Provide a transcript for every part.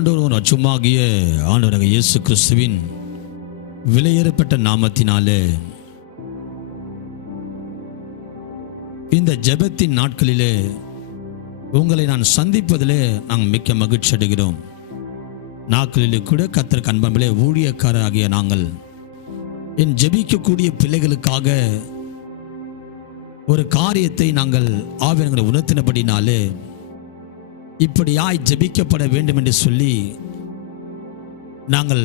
ஆண்டவரும் ரட்சகருமாகிய ஆண்டவராக இயேசு கிறிஸ்துவின் விலையேறப்பட்ட நாமத்தினாலே இந்த ஜெபத்தின் நாட்களிலே உங்களை நான் சந்திப்பதிலே நாங்கள் மிக்க மகிழ்ச்சி அடைகிறோம். நாட்களிலே கூட கர்த்தருக்கு அன்பானவர்களே, ஊழியக்காரராகிய நாங்கள் என் ஜெபிக்கக்கூடிய பிள்ளைகளுக்காக ஒரு காரியத்தை நாங்கள் ஆவியானவரை உணர்த்தினபடினாலே இப்படியாய் ஜெபிக்கப்பட வேண்டும் என்று சொல்லி நாங்கள்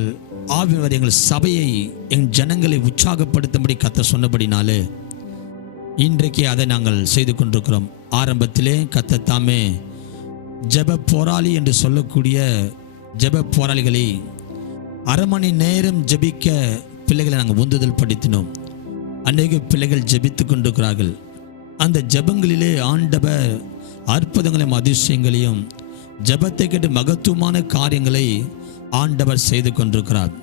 ஆவியானவர் எங்கள் சபையை எங்கள் ஜனங்களை உற்சாகப்படுத்தும்படி கர்த்தர் சொன்னபடினாலே இன்றைக்கு அதை நாங்கள் செய்து கொண்டிருக்கிறோம். ஆரம்பத்திலே கர்த்தர் தாமே ஜெப போராளி என்று சொல்லக்கூடிய ஜெப போராளிகளை அரை மணி நேரம் ஜெபிக்க பிள்ளைகளை நாங்கள் உந்துதல் படுத்தினோம். அநேக பிள்ளைகள் ஜெபித்து கொண்டிருக்கிறார்கள். அந்த ஜெபங்களிலே ஆண்டவர் அற்புதங்களையும் அதிசயங்களையும் ஜெபத்தை கேட்டு மகத்துவமான காரியங்களை ஆண்டவர் செய்து கொண்டிருக்கிறார்.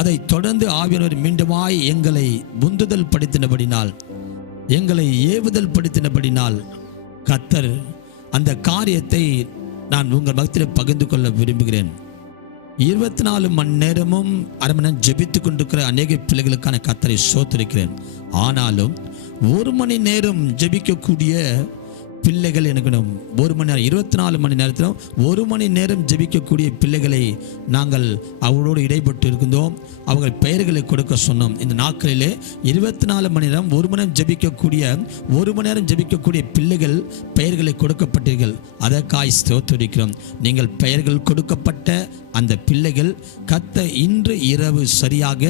அதை தொடர்ந்து ஆவியானவர் மீண்டுமாய் எங்களை உந்துதல் படுத்தினபடினால், எங்களை ஏவுதல் படுத்தினபடினால் கர்த்தர் அந்த காரியத்தை நான் உங்கள் மத்தியில் பகிர்ந்து கொள்ள விரும்புகிறேன். 24 மணி நேரமும் அரை மணி நேரம் ஜெபித்து கொண்டிருக்கிற அநேக பிள்ளைகளுக்கான கர்த்தரை ஸ்தோத்திரிக்கிறேன். ஆனாலும் 1 மணி நேரம் ஜெபிக்கக்கூடிய பிள்ளைகள் எனக்கு 1 மணி நேரம் 24 மணி நேரத்திலும் 1 மணி நேரம் ஜெபிக்கக்கூடிய பிள்ளைகளை நாங்கள் அவர்களோடு இடைப்பட்டு இருக்கின்றோம். அவர்கள் பெயர்களை கொடுக்க சொன்னோம். இந்த நாட்களிலே 24 மணி நேரம் 1 மணி நேரம் ஜெபிக்கக்கூடிய 1 மணி நேரம் ஜெபிக்கக்கூடிய பிள்ளைகள் பெயர்களை கொடுக்கப்பட்டீர்கள். அதற்காய் ஸ்தோத்திரிக்கிறோம். நீங்கள் பெயர்கள் கொடுக்கப்பட்ட அந்த பிள்ளைகள் கர்த்தர் இன்று இரவு சரியாக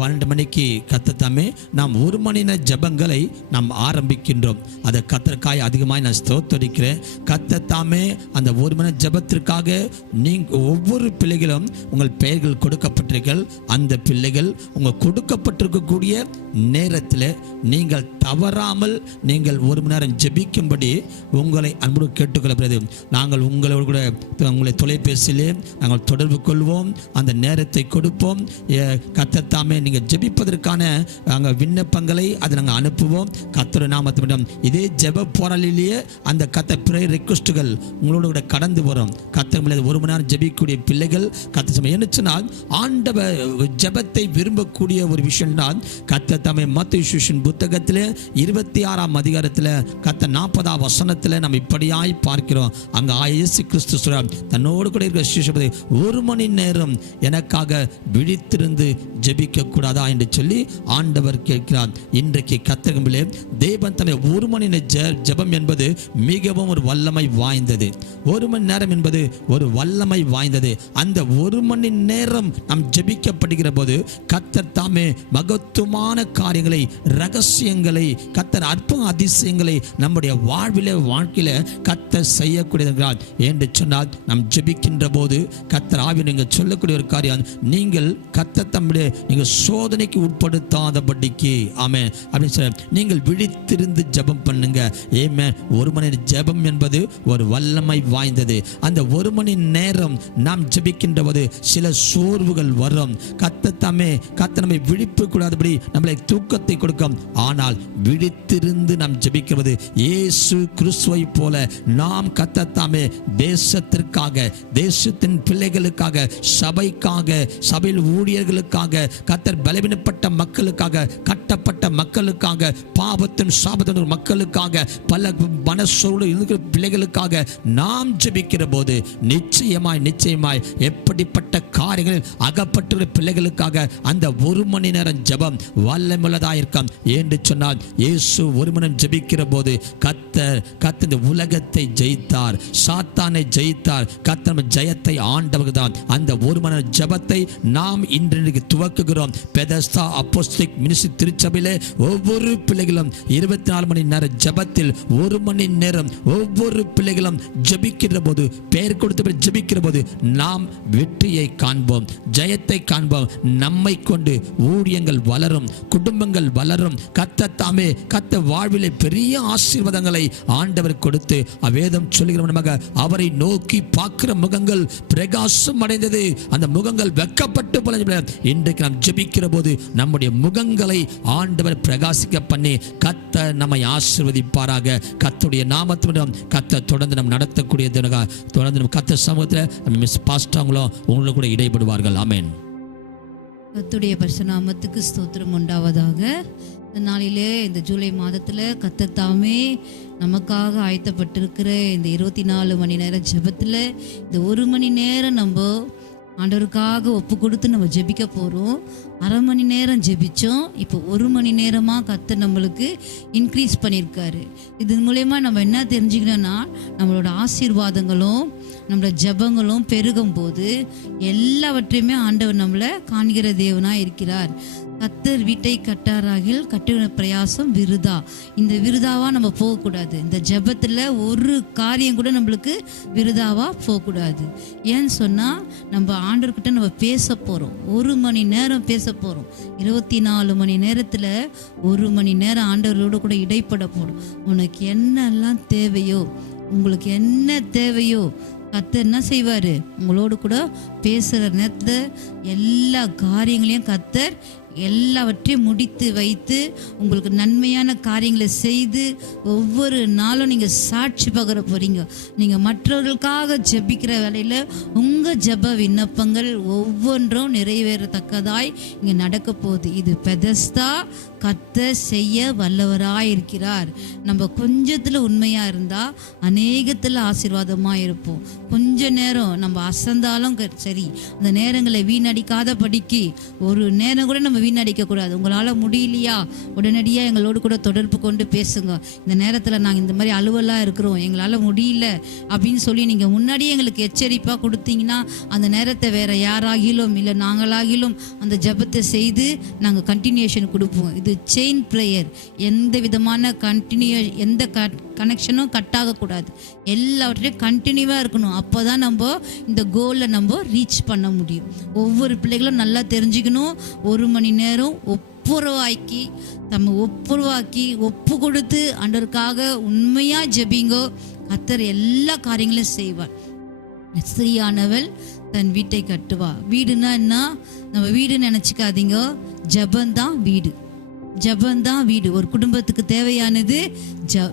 12 மணிக்கு கர்த்தர் தாமே நாம் 1 மணி நேர ஜெபங்களை நாம் ஆரம்பிக்கின்றோம். அதை கர்த்தருக்காய் அதிகமாக நான் ஸ்தோத்திரிக்கிறேன். கர்த்தர் தாமே அந்த 1 மணி நேர ஜெபத்திற்காக நீங்கள் ஒவ்வொரு பிள்ளைகளும் உங்கள் பெயர்கள் கொடுக்கப்பட்டீர்கள். அந்த பிள்ளைகள் உங்கள் கொடுக்கப்பட்டிருக்கக்கூடிய நேரத்தில் நீங்கள் தவறாமல் நீங்கள் 1 மணி நேரம் ஜெபிக்கும்படி உங்களை அன்போடு கேட்டுக்கொள்ளப்படுகிறது. நாங்கள் உங்களோடு கூட உங்களை தொலைபேசியிலே நாங்கள் தொடர்பு கொள்வோம், அந்த நேரத்தை கொடுப்போம். கர்த்தர் தாமே நீங்கள் ஜெபிப்பதற்கான நாங்கள் விண்ணப்பங்களை அதை நாங்கள் அனுப்புவோம். கர்த்தர் நாமத்திடம் இதே ஜெப போராளிலேயே அந்த கர்த்தர் பிரேயர் ரிக்வெஸ்ட்டுகள் உங்களோட கூட கடந்து வரும். கர்த்தர் 1 மணி நேரம் ஜெபிக்கக்கூடிய பிள்ளைகள் கர்த்தர் என்ன சொன்னால் ஆண்டவர் ஜெபத்தை விரும்பக்கூடிய ஒரு விஷயம் தான். கர்த்தர் தாமே மத்தேயு புத்தகத்தில் 26ஆம் அதிகாரத்தில் கர்த்தர் 40ஆம் வசனத்தில் நம்ம இப்படியாய் பார்க்கிறோம். அங்கே இயேசு கிறிஸ்து சொல்றார், தன்னோடு கூட இருக்கிற சிஷ்யரை 1 மணி நேரம் எனக்காக விழித்திருந்து ஜெபிக்க கூடாதா என்று சொல்லி ஆண்டவர் கேட்கிறார். இன்றைக்கு கர்த்தர்களே, தேவன் தன்னை 1 மணி நேர ஜெபம் என்பது மிகவும் ஒரு வல்லமை வாய்ந்தது. 1 மணி நேரம் என்பது ஒரு வல்லமை வாய்ந்தது. அந்த 1 மணி நேரம் நாம் ஜெபிக்கப்படுகிற போது கர்த்தர் தாமே மகத்துவமான காரியங்களை, ரகசியங்களை, கர்த்தர் அற்புத அதிசயங்களை நம்முடைய வாழ்க்கையில கர்த்தர் செய்யக்கூடியவர்கள் என்று சொன்னால், நாம் ஜெபிக்கின்ற போது கர்த்தர் ஆவியானவர் நீங்கள் சொல்லக்கூடிய ஒரு காரியம், நீங்கள் கர்த்தர் தம்முடைய நீங்கள் சோதனைக்கு உட்படுத்தாதபடிக்கு ஆமென் அப்படின்னு சொல்ல நீங்கள் விழித்திருந்து ஜெபம் பண்ணுங்க. ஆமென். 1 மணி நேரம் ஜெபம் என்பது ஒரு வல்லமை வாய்ந்தது. அந்த 1 மணி நேரம் நாம் ஜெபிக்கின்ற போது சில சோர்வுகள் வரும். கர்த்தர் தாமே நம்மை விழிப்பு கூடாதபடி நம்மளை தூக்கத்தை கொடுக்கும். ஆனால் விழித்திருந்து நாம் ஜெபிக்கிறது இயேசு கிறிஸ்துவை போல நாம் கர்த்தர் தாமே தேசத்திற்காக, தேசத்தின் பிள்ளைகளுக்காக, சபைக்காக, சபையில் ஊழியர்களுக்காக, கர்த்தர் பலவீனப்பட்ட மக்களுக்காக, கட்டப்பட்ட மக்களுக்காக, பாவத்தின் சாபத்தின் மக்களுக்காக, பல மனசோடு இருக்கிற பிள்ளைகளுக்காக நாம் ஜெபிக்கிற போது நிச்சயமாய் எப்படிப்பட்ட காரியங்கள் அகப்பட்டுள்ள பிள்ளைகளுக்காக அந்த 1 மணி நேரம் ஜெபம் வல்லமையுள்ளதாக இருக்கும் என்று சொன்னால், இயேசு 1 மணி நேரம் ஜெபிக்கிற போது கர்த்தர் இந்த உலகத்தை ஜெயித்தார், சாத்தானை ஜெயித்தார். கர்த்தர் ஜெயத்தை ஆண்டவர் தான். அந்த 1 மணி நேரம் ஜெபத்தை நாம் இன்றைக்கு துவக்குகிறோம். பெதஸ்தா அப்போஸ்தலிக் மினிஸ்ட்ரி திருச்சபையிலே ஒவ்வொரு பிள்ளைகளும் 24 மணி நேர ஜெபத்தில் 1 மணி நேரம் ஒவ்வொரு பிள்ளைகளும் ஜெபிக்கிற போது, பெயர் கொடுத்த ஜெபிக்கிற போது நாம் வெற்றியை காண்போம், ஜெயத்தை காண்போம். நம்மை கொண்டு ஊழியங்கள் வளரும், குடும்பங்கள் வளரும். கர்த்தர் தாமே கர்த்தர் வாழ்விலே பெரிய ஆசீர்வாதங்களை ஆண்டவர் கொடுத்து வேதம் சொல்லுகிற அவரை நோக்கி பார்க்கிற முகங்கள் பிரகாசம் அடைந்தது. அந்த முகங்கள் வெட்கப்பட்டு போல இன்றைக்கு நாம் ஜெபிக்கிற போது நம்முடைய முகங்களை ஆண்டவர் பிரகாசிக்க பண்ணி கர்த்தர் நம்மை ஆசீர்வதிப்பாராக. கர்த்தர் கர்த்தருடைய நாமத்திடம் கர்த்தர் தொடர்ந்து நம்ம நடத்தக்கூடிய தொடர்ந்து நம்ம கர்த்தர் சமூகத்தில் மிஸ் பாஸ்டாங்களும் உங்களோட கூட இடைப்படுவார்கள். ஆமென். கர்த்தருடைய பரிசுத்த நாமத்துக்கு ஸ்தோத்திரம் உண்டாவதாக. இந்த நாளிலே, இந்த ஜூலை மாதத்தில் கர்த்தர் தாமே நமக்காக ஆயத்தப்பட்டிருக்கிற இந்த 24 மணி நேரம் ஜெபத்தில் இந்த 1 மணி நேரம் நம்ம ஆண்டவருக்காக ஒப்பு கொடுத்து நம்ம ஜெபிக்க போகிறோம். அரை மணி நேரம் ஜெபித்தோம், இப்போ 1 மணி நேரமாக கர்த்தர் நம்மளுக்கு இன்க்ரீஸ் பண்ணியிருக்காரு. இது மூலயமா நம்ம என்ன தெரிஞ்சுக்கணும்னா, நம்மளோட ஆசீர்வாதங்களும் நம்மளோட ஜெபங்களும் பெருகும் போது எல்லாவற்றையுமே ஆண்டவர் நம்மளை காண்கிற தேவனாக இருக்கிறார். கர்த்தர் வீட்டை கட்டாராகில் கட்டின பிரயாசம் விருதா. இந்த விருதாவாக நம்ம போகக்கூடாது. இந்த ஜெபத்தில் ஒரு காரியம் கூட நம்மளுக்கு விருதாவாக போகக்கூடாது. ஏன்னு சொன்னால், நம்ம ஆண்டவர்கிட்ட நம்ம பேச போகிறோம். 1 மணி நேரம் பேச போகிறோம். 24 மணி நேரத்தில் 1 மணி நேரம் ஆண்டவரோடு கூட இடைப்பட போகிறோம். உனக்கு என்னெல்லாம் தேவையோ, உங்களுக்கு என்ன தேவையோ கர்த்தர் என்ன செய்வார், உங்களோடு கூட பேசுகிற நேரத்தில் எல்லா காரியங்களையும் கர்த்தர் எல்லாவற்றையும் முடித்து வைத்து உங்களுக்கு நன்மையான காரியங்களை செய்து ஒவ்வொரு நாளும் நீங்கள் சாட்சி பகர போகிறீங்க. நீங்கள் மற்றவர்களுக்காக ஜெபிக்கிற வேலையில் உங்கள் ஜெப விண்ணப்பங்கள் ஒவ்வொன்றும் நிறைவேறத்தக்கதாய் இங்கே நடக்க போகுது. இது பெதஸ்தா, கர்த்தர் செய்ய வல்லவராய் இருக்கிறார். நம்ம கொஞ்சத்தில் உண்மையாக இருந்தால் அநேகத்தில் ஆசீர்வாதமாக இருப்போம். கொஞ்ச நேரம் நம்ம அசந்தாலும் சரி, அந்த நேரங்களை வீணடிக்காத படிக்கு ஒரு நேரம் கூட நம்ம வீணடிக்கக்கூடாது. உங்களால் முடியலையா, உடனடியாக எங்களோடு கூட தொடர்பு கொண்டு பேசுங்க. இந்த நேரத்தில் நாங்கள் இந்த மாதிரி அலுவலாக இருக்கிறோம், எங்களால் முடியல அப்படின்னு சொல்லி நீங்கள் முன்னாடியே எங்களுக்கு எச்சரிப்பாக கொடுத்தீங்கன்னா, அந்த நேரத்தை வேறு யாராகிலும் இல்லை நாங்களாகிலும் அந்த ஜெபத்தை செய்து நாங்கள் கண்டினியூஷன் கொடுப்போம். இது செயின் ப்ரேயர். எந்த விதமான எந்த கனெக்ஷனும் கட் ஆகக்கூடாது. எல்லாவற்றையும் கண்டினியூவாக இருக்கணும். அப்போ தான் நம்ம இந்த கோலை நம்ம ரீச் பண்ண முடியும். ஒவ்வொரு பிள்ளைகளும் நல்லா தெரிஞ்சுக்கணும். 1 மணி நேரம் ஒப்புரவாக்கி ஒப்பு கொடுத்து ஆண்டவருக்காக உண்மையாக ஜெபிங்கோ. கர்த்தர் எல்லா காரியங்களையும் செய்வார். ஸ்திரீயானவள் தன் வீட்டை கட்டுவா. வீடுனா என்ன? நம்ம வீடு நினச்சிக்காதீங்க. ஜெபந்தான் வீடு. ஜெபந்தான் வீடு. ஒரு குடும்பத்துக்கு தேவையானது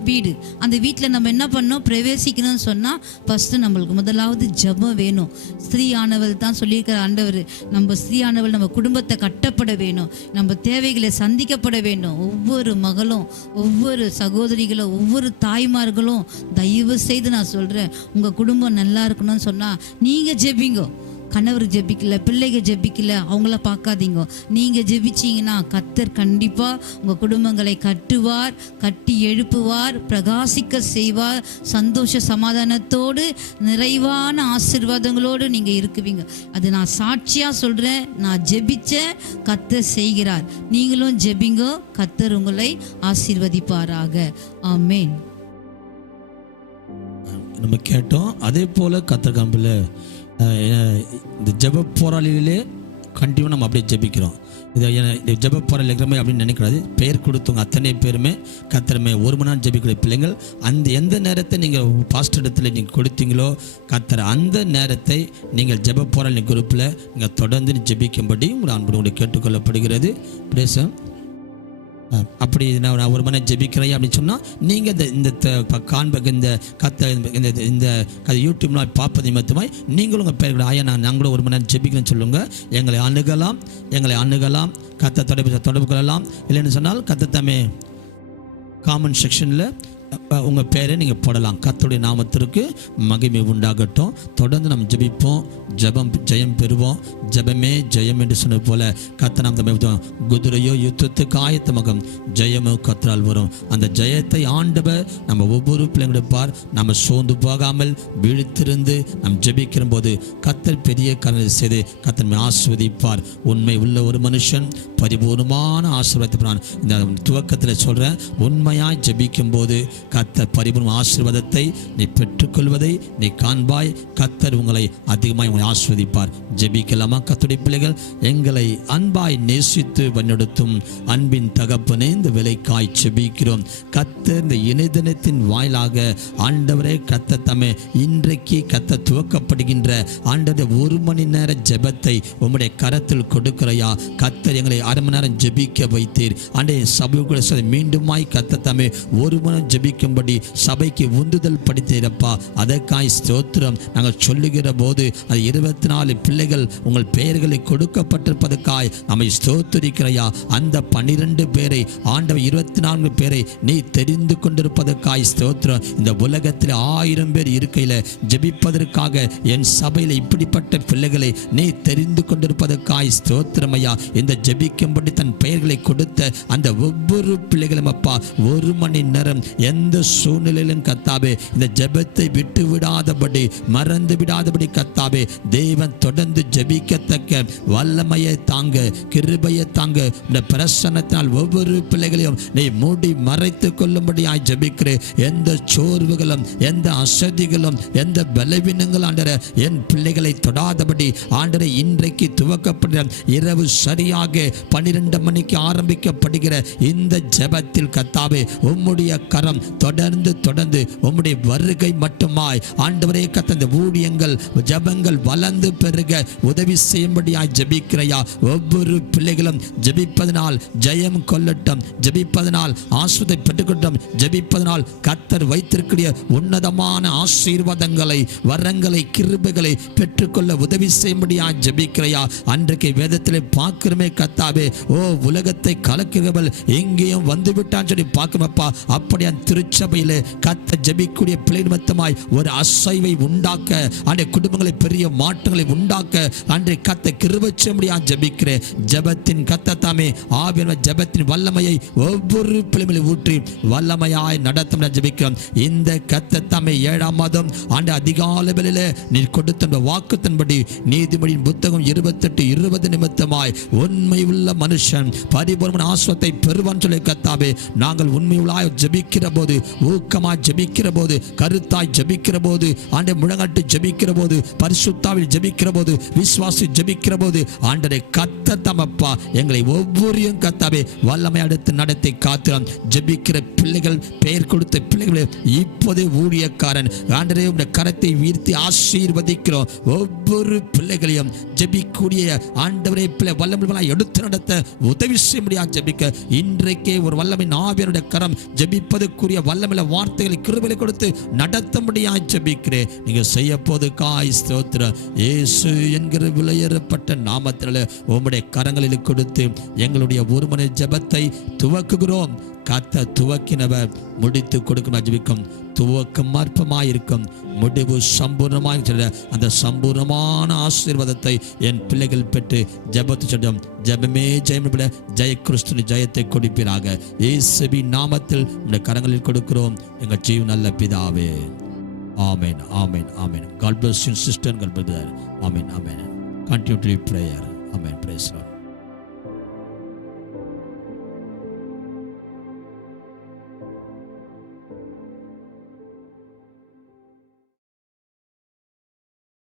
வீடு. அந்த வீட்டில் நம்ம என்ன பண்ணோம், பிரவேசிக்கணும்னு சொன்னால் ஃபஸ்ட்டு நம்மளுக்கு முதலாவது ஜெபம் வேணும். ஸ்திரீயானவள் தான் சொல்லியிருக்கிற ஆண்டவர், நம்ம ஸ்திரீயானவள் நம்ம குடும்பத்தை கட்டப்பட வேணும், நம்ம தேவைகளை சந்திக்கப்பட வேண்டும். ஒவ்வொரு மகளும், ஒவ்வொரு சகோதரிகளும், ஒவ்வொரு தாய்மார்களும் தயவு செய்து நான் சொல்கிறேன், உங்கள் குடும்பம் நல்லா இருக்கணும்னு சொன்னால் நீங்கள் ஜெபிங்கோ. கணவர் ஜெபிக்கல, பிள்ளைங்க ஜெபிக்கல, அவங்கள பார்க்காதீங்க. நீங்கள் ஜெபிச்சிங்கன்னா கர்த்தர் கண்டிப்பாக உங்கள் குடும்பங்களை கட்டுவார், கட்டி எழுப்புவார், பிரகாசிக்க செய்வார். சந்தோஷ சமாதானத்தோடு நிறைவான ஆசீர்வாதங்களோடு நீங்கள் இருக்குவீங்க. அது நான் சாட்சியாக சொல்கிறேன். நான் ஜெபிச்சேன், கர்த்தர் செய்கிறார். நீங்களும் ஜெபிங்க, கர்த்தர் உங்களை ஆசீர்வதிப்பாராக. ஆமென். நம்ம கேட்டோம். அதே போல் கர்த்தர் காம்பில் இந்த ஜெப போராளிகளே கண்டிப்பாக நம்ம அப்படியே ஜெபிக்கிறோம். இதை ஜெப போராளி இருக்கிற மாதிரி அப்படின்னு நினைக்கூடாது. பெயர் கொடுத்தவங்க அத்தனை பேருமே கர்த்தருமே 1 மணி நேரம் ஜெபிக்கிற பிள்ளைங்கள். அந்த எந்த நேரத்தை நீங்கள் பாஸ்டர் இடத்துல நீங்கள் கொடுத்தீங்களோ கர்த்தர் அந்த நேரத்தை நீங்கள் ஜெப போராளி குரூப்பில் நீங்கள் தொடர்ந்து ஜெபிக்கும்படி உங்கள் அன்போடு கேட்டுக்கொள்ளப்படுகிறது. பிரேச அப்படி நான் 1 மணி நேரம் ஜெபிக்கிறேன் அப்படின்னு சொன்னால் நீங்கள் இந்த இந்த கத்தை இந்த யூடியூப்லாம் பார்ப்பது நிமித்தமாய் நீங்களும் உங்கள் பேர் ஆயா நாங்களும் 1 மணி நேரம் ஜெபிக்கிறேன்னு சொல்லுங்கள். எங்களை அணுகலாம். கத்தை தொடர்பு கொள்ளலாம். இல்லைன்னு சொன்னால் கத்தை தாமே காமெண்ட் செக்ஷனில் உங்கள் பேரை நீங்கள் போடலாம். கர்த்தருடைய நாமத்திற்கு மகிமை உண்டாகட்டும். தொடர்ந்து நம்ம ஜெபிப்போம், ஜெயம் பெறுவோம். ஜெபமே ஜெயம் என்று சொன்னது போல கர்த்தர் நாம் குதிரையோ யுத்தத்துக்கு ஆயத்தமகம் ஜெயமோ கர்த்தரால் வரும். அந்த ஜெயத்தை ஆண்டவர் நம்ம ஒவ்வொரு பிள்ளைங்களும் எடுப்பார். நம்ம சோர்ந்து போகாமல் விழித்திருந்து நம் ஜெபிக்கிற போது கர்த்தர் பெரிய காரியங்களை செய்து கர்த்தர் ஆசீர்வதிப்பார். உண்மை உள்ள ஒரு மனுஷன் பரிபூர்ணமான ஆசீர்வாதத்தை இந்த துவக்கத்தில் சொல்கிறேன். உண்மையாய் ஜெபிக்கும் போது கர்த்தர் பரிபூர்ண ஆசீர்வாதத்தை நீ பெற்றுக்கொள்வதை நீ காண்பாய். கர்த்தர் உங்களை அதிகமாய் உங்களை ஆசீர்வதிப்பார். ஜெபிக்கலாமா? கர்த்தருடைய பிள்ளைகள், எங்களை அன்பாய் நேசித்து வழிநடத்தும் அன்பின் தகப்பனே, இந்த வேலைக்காய் ஜெபிக்கிறோம். கர்த்தர் இந்த இணையதளத்தின் வாயிலாக ஆண்டவரே கர்த்தர் தம்மை இன்றைக்கு கர்த்தர் துவக்கப்படுகின்ற ஆண்டவரே 1 மணி நேர ஜெபத்தை உம்முடைய கரத்தில் கொடுக்கிறையா. கர்த்தர் எங்களை 1/2 மணி நேரம் ஜெபிக்க வைத்தீர். ஆண்டே சபைக்குள்ள மீண்டுமாய் கர்த்தர் தம்மை 1 மணி நேரம் ஜெபிக்க ஜெபிக்கும்படி சபைக்கு உந்துதல் படுத்தியிருப்பா. அதற்காய் ஸ்தோத்திரம். நாங்கள் சொல்லுகிற போது அது 24 பிள்ளைகள் உங்கள் பெயர்களை கொடுக்கப்பட்டிருப்பதற்காய் நம்மை ஸ்தோத்திரிக்கிறையா. அந்த 12 பேரை ஆண்டவர் 24 பேரை நீ தெரிந்து கொண்டிருப்பதற்காய் ஸ்தோத்திரம். இந்த உலகத்தில் 1000 பேர் இருக்கையில் ஜெபிப்பதற்காக என் சபையில் இப்படிப்பட்ட பிள்ளைகளை நீ தெரிந்து கொண்டிருப்பதற்காய் ஸ்தோத்திரம் ஐயா. இந்த ஜெபிக்கும்படி தன் பெயர்களை கொடுத்த அந்த ஒவ்வொரு பிள்ளைகளும் அப்பா 1 மணி நேரம் எந்த சூழ்நிலையிலும் கர்த்தாவே இந்த ஜெபத்தை விட்டு விடாதபடி மறந்து விடாதபடி கர்த்தாவே தேவன் தொடர்ந்து ஜெபிக்கத்தக்க வல்லமையை தாங்க, கிருபையை தாங்க. இந்த பிரசன்னத்தால் ஒவ்வொரு பிள்ளைகளையும் நீ மூடி மறைத்து கொள்ளும்படியாய் ஜெபிக்கிறேன். எந்த சோர்வுகளும் எந்த அசதிகளும் எந்த பலவீனங்களும் ஆண்டவரே என் பிள்ளைகளை தொடாதபடி ஆண்டவரே இன்றைக்கு துவக்கப்படுகிற இரவு சரியாக 12 மணிக்கு ஆரம்பிக்கப்படுகிற இந்த ஜெபத்தில் கர்த்தாவே உம்முடைய கரம் தொடர்ந்து உம்முடைய வருகை மட்டுமாய் ஆண்டவரே கர்த்தர் ஊழியங்கள் ஜெபங்கள் வளர்ந்து பெருக உதவி செய்யும்படியாய் ஜெபிக்கிறையா. ஒவ்வொரு பிள்ளைகளும் ஜெபிப்பதனால் ஜெயம் கொள்ளட்டும், ஜெபிப்பதனால் ஆசீர்வாதத்தை பெற்றுக்கொள்ளட்டும், ஜெபிப்பதனால் கர்த்தர் வைத்திருக்கிற உன்னதமான ஆசீர்வாதங்களை வரங்களை கிருபைகளை பெற்றுக்கொள்ள உதவி செய்யும்படியாய் ஜெபிக்கிறையா. அன்றைக்கு வேதத்திலே பார்க்கிறோமே கர்த்தாவே, ஓ உலகத்தை கலக்கிறவள் எங்கேயும் வந்துவிட்டான்னு சொல்லி பார்க்கிறப்பா. அப்படியே திருச்சபையிலே கர்த்தர் ஜெபிக்கூடிய பிள்ளை நிமித்தமாய் ஒரு அசைவை உண்டாக்க, அன்றைய குடும்பங்களை பெரிய மாற்றங்களை உண்டாக்க அன்றைய கர்த்தர் கிருபை செய்யும்படியாய் ஜெபிக்கிறேன். ஜெபத்தின் கர்த்தர் தாமே ஆவியான ஜெபத்தின் வல்லமையை ஒவ்வொரு பிள்ளைகளை ஊற்றி வல்லமையாய் நடத்தும் ஜெபிக்கிறோம். இந்த கர்த்தர் தாமே 7ஆம் மாதம் ஆண்டு அதிகாலையிலே நீர் கொடுத்த வாக்குத்தின்படி நீதிமொழியின் புத்தகம் 28:20 நிமித்தமாய் உண்மை உள்ள மனுஷன் பரிபூர்ண ஆசீர்வாதத்தை பெறுவான் சொல்லி கர்த்தாவே நாங்கள் உண்மையுள்ளாய் ஜெபிக்கிற போது, ஊக்கமாய் ஜெபிக்கிற போது, கருத்தாய் ஜெபிக்கிற போது, ஆண்டை முழங்காட்டு ஜெபிக்கிற போது, பரிசுத்தாவில் ஜெபிக்கிற போது, விசுவாசி ஜெபிக்கிற போது ஆண்டரை கர்த்தர் தமப்பா எங்களை ஒவ்வொருவரையும் கர்த்தாவே வல்லமை அடுத்து நடத்தி காத்திரம். ஜெபிக்கிற பிள்ளைகள் பெயர் கொடுத்த பிள்ளைகளை இப்போதே ஊழியக்காரன் ஆண்டரே உடைய கரத்தை வீழ்த்தி ஆசீர்வதிக்கிறோம். ஒவ்வொரு பிள்ளைகளையும் ஜெபிக்கூடிய ஆண்டவரே பிள்ளை வல்லமை எடுத்து நடத்த உதவி செய்ய முடியாது. ஜெபிக்க இன்றைக்கே ஒரு வல்லமை ஆவியானுடைய கரம் ஜெபிப்பதற்குரிய வல்லமையில வார்த்தைகளை கிருபைகளை கொடுத்து நடத்த முடியாது ஜெபிக்கிறேன். நீங்க செய்ய போது காய் ஸ்தோத்திரம். இயேசு என்கிற விலையேறப்பட்ட நாமத்தில் உம்முடைய கரங்களில் கொடுத்து எங்களுடைய ஒருமனை ஜெபத்தை துவக்குகிறோம். கர்த்தர் துவக்கினவர் முடித்து கொடுக்கும். ஜெபிக்கும் துவக்கம் அற்பமாயிருக்கும், முடிவு சம்பூர்ணமாக அந்த சம்பூர்ணமான ஆசீர்வாதத்தை என் பிள்ளைகள் பெற்று ஜெபத்தை சொல்லும். ஜெபமே ஜெயம், ஜெய கிறிஸ்து ஜெயத்தை கொடுப்பீராக. இயேசுவின் நாமத்தில் இந்த கரங்களில் கொடுக்கிறோம் எங்கள் ஜீவ நல்ல பிதாவே. ஆமென், ஆமென், ஆமென். God bless you sister and God bless you. Amen, amen. Continue to prayer. Amen. Praise God.